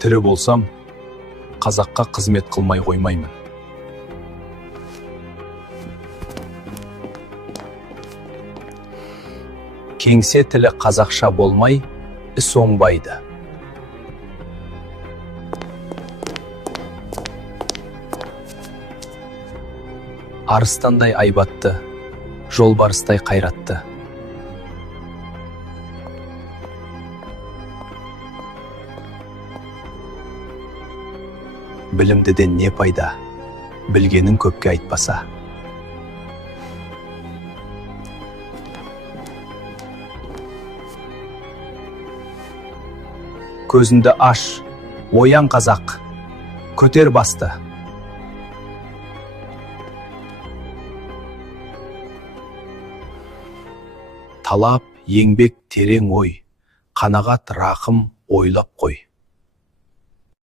Тірі болсам, қазаққа қызмет қылмай қоймаймын. Кеңсе тілі қазақша болмай, іс оңбайды. Арыстандай айбатты, жолбарыстай қайратты. Білімдіден не пайда, білгенін көпке айтпаса. Көзінді аш, оян қазақ, көтер басты. Талап, еңбек, терең ой, қанағат, рақым ойлап қой.